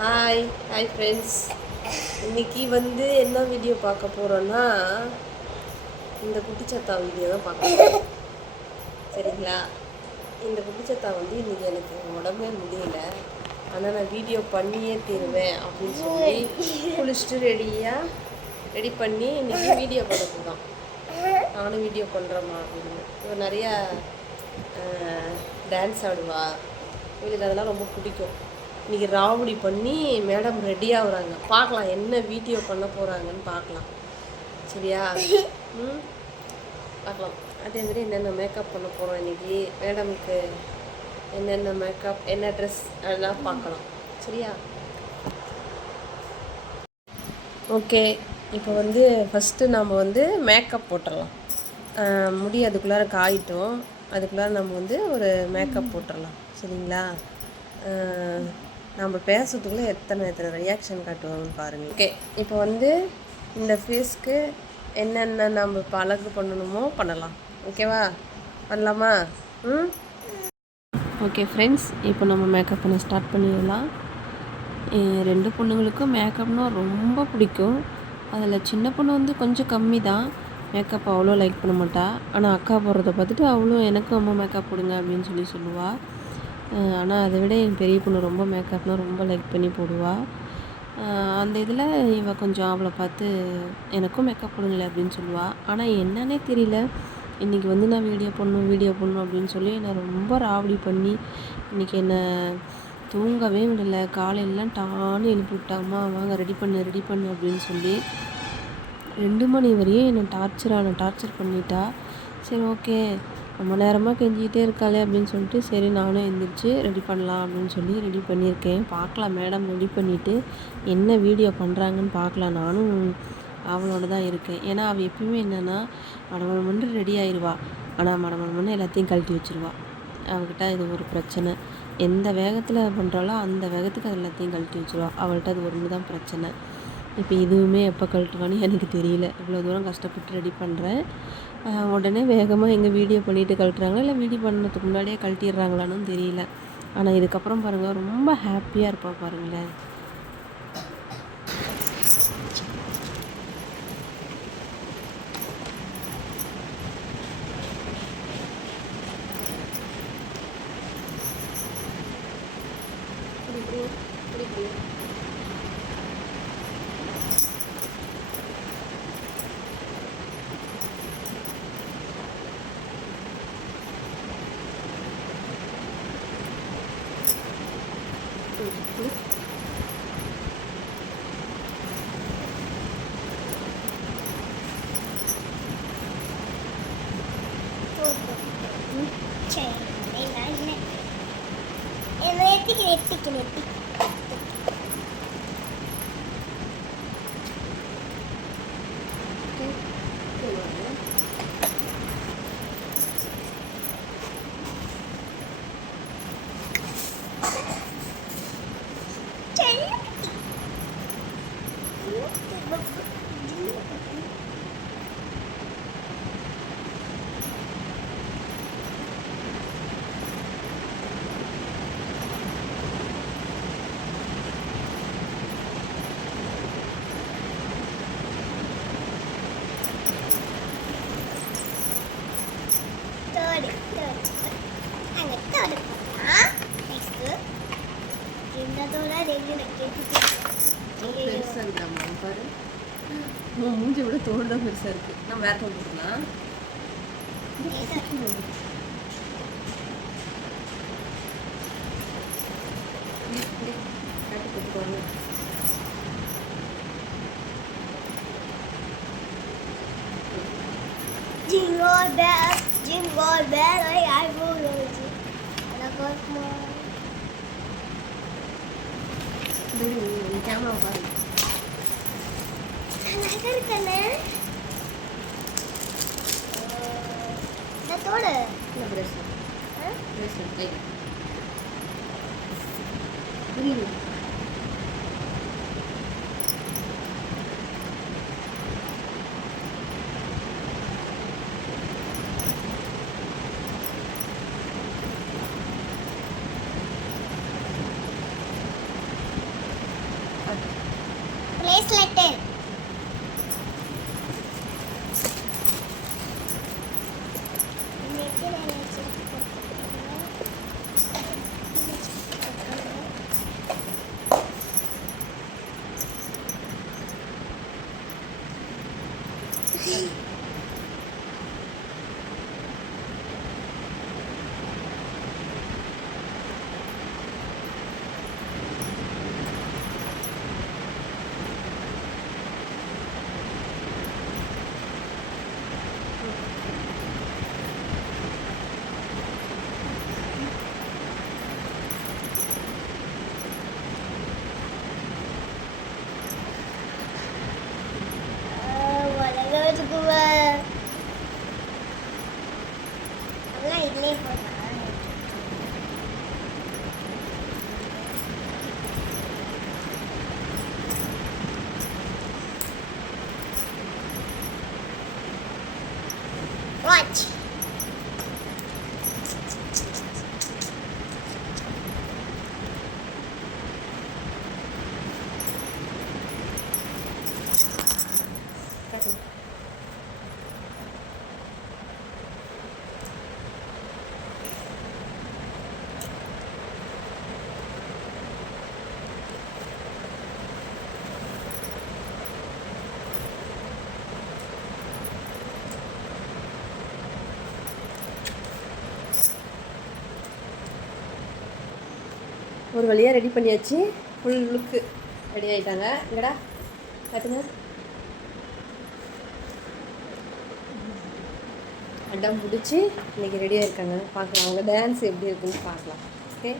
Hi hi friends இன்னைக்கு வந்து என்ன வீடியோ பார்க்க போகிறோன்னா இந்த குட்டிச்சத்தா வீடியோ தான் பார்க்க போகிறோம் சரிங்களா? இந்த குட்டிச்சத்தா வந்து இன்னைக்கு எனக்கு உடம்பே முடியல. ஆனால் நான் வீடியோ பண்ணியே தீருவேன் அப்படின்னு சொல்லி குளிச்சுட்டு ரெடியாக ரெடி பண்ணி இன்னைக்கு வீடியோ பண்ண போதான் நானும் வீடியோ பண்ணுறோமா அப்படின்னு. இவன் நிறையா டான்ஸ் ஆடுவா. இவளுக்கு அதெல்லாம் ரொம்ப பிடிக்கும். இன்னைக்கு ராவடி பண்ணி மேடம் ரெடி ஆகுறாங்க. பார்க்கலாம் என்ன வீடியோ பண்ண போகிறாங்கன்னு பார்க்கலாம். சரியா? ம்? பார்க்கலாம். அதே மாதிரி என்னென்ன மேக்கப் பண்ண போகிறோம் இன்னைக்கு? மேடமுக்கு என்னென்ன மேக்கப் என்ன ட்ரெஸ் அதெல்லாம் பார்க்கலாம். சரியா? ஓகே இப்போ வந்து ஃபஸ்ட்டு நம்ம வந்து மேக்கப் போட்டுடலாம் முடி அதுக்குள்ளார காயிட்டோம். அதுக்குள்ளார நம்ம வந்து ஒரு மேக்கப் போட்டுடலாம் சரிங்களா? நம்ம பேசுறதுக்குள்ளே எத்தனை எத்தனை ரியாக்ஷன் காட்டுவோம்னு பாருங்கள் ஓகே இப்போ வந்து இந்த ஃபேஸ்க்கு என்னென்ன நம்ம இப்போ அழகு பண்ணணுமோ பண்ணலாம். ஓகேவா பண்ணலாமா? ம்? ஓகே ஃப்ரெண்ட்ஸ் இப்போ நம்ம மேக்கப் பண்ண ஸ்டார்ட் பண்ணிடலாம். ரெண்டு பொண்ணுங்களுக்கும் மேக்கப்னா ரொம்ப பிடிக்கும். அதில் சின்ன பொண்ணு வந்து கொஞ்சம் கம்மி தான் மேக்கப் அவ்வளோ லைக் பண்ண மாட்டா. ஆனால் அக்கா போடுறத பார்த்துட்டு அவளும் எனக்கும் அம்மா மேக்கப் போடுங்க அப்படின்னு சொல்லி சொல்லுவாள் ஆனால் அதை விட என் பெரிய பொண்ணு ரொம்ப மேக்கப்னால் ரொம்ப லைக் பண்ணி போடுவாள் அந்த இதில் இவ கொஞ்சம் அவளை பார்த்து எனக்கும் மேக்கப் போடுங்களேன் அப்படின்னு சொல்லுவாள் ஆனால் என்னன்னே தெரியல. இன்றைக்கி வந்து நான் வீடியோ பண்ணணும் வீடியோ பண்ணணும் அப்படின்னு சொல்லி என்னை ரொம்ப ராவடி பண்ணி இன்றைக்கி என்னை தூங்கவே விடலை. காலையிலலாம் டான்னு எழுப்பி விட்டாம்மா வாங்க ரெடி பண்ணு ரெடி பண்ணு அப்படின்னு சொல்லி ரெண்டு மணி வரையும் என்னை டார்ச்சரான டார்ச்சர் பண்ணிட்டா. சரி ஓகே ரொம்ப நேரமாக கெஞ்சிக்கிட்டே இருக்காளே அப்படின்னு சொல்லிட்டு சரி நானும் எழுந்திரிச்சு ரெடி பண்ணலாம் அப்படின்னு சொல்லி ரெடி பண்ணியிருக்கேன். பார்க்கலாம் மேடம் ரெடி பண்ணிவிட்டு என்ன வீடியோ பண்ணுறாங்கன்னு பார்க்கலாம். நானும் அவளோட தான் இருக்கேன். ஏன்னா அவள் எப்பயுமே என்னென்னா மடமடமன்று ரெடி ஆயிடுவா ஆனால் மடமடமன்னு எல்லாத்தையும் கழட்டி வச்சுருவா. அவகிட்ட இது ஒரு பிரச்சனை. எந்த வேகத்தில் பண்ணுறாளோ அந்த வேகத்துக்கு அது எல்லாத்தையும் கழட்டி வச்சுருவா. அவள்கிட்ட அது ஒன்று தான் பிரச்சனை. இப்போ இதுவுமே எப்போ கழட்டுவான்னு எனக்கு தெரியல. இவ்வளோ தூரம் கஷ்டப்பட்டு ரெடி பண்ணுறேன் உடனே வேகமாக எங்கள் வீடியோ பண்ணிட்டு கழட்டுறாங்களா? இல்லை வீடியோ பண்ணதுக்கு முன்னாடியே கழட்டிடுறாங்களான்னு தெரியல. ஆனால் இதுக்கப்புறம் பாருங்கள் ரொம்ப ஹாப்பியாக இருப்பா பாருங்களேன். রেপ্তিক রেপ্তিক உன் மூஞ்சி விட தோடு தான் பெருசாக இருக்குது நான் வேற தோடு போட்டுக்கலாம் Jingle bells, jingle bells, I I love you. And I got more. அழகா இருக்கண்ணே இந்த தோடு? பிரஸ் கை புரியுது. Bracelet Watch. Thank you. ஒரு வழியாக ரெடி பண்ணியாச்சு. ஃபுல் லுக்கு ரெடி ஆகிட்டாங்க இங்கடா பார்த்துங்க அடம் பிடிச்சி இன்றைக்கி ரெடியாக இருக்காங்க. பார்க்கலாம். அவங்க டான்ஸ் எப்படி இருக்குன்னு பார்க்கலாம். ஓகே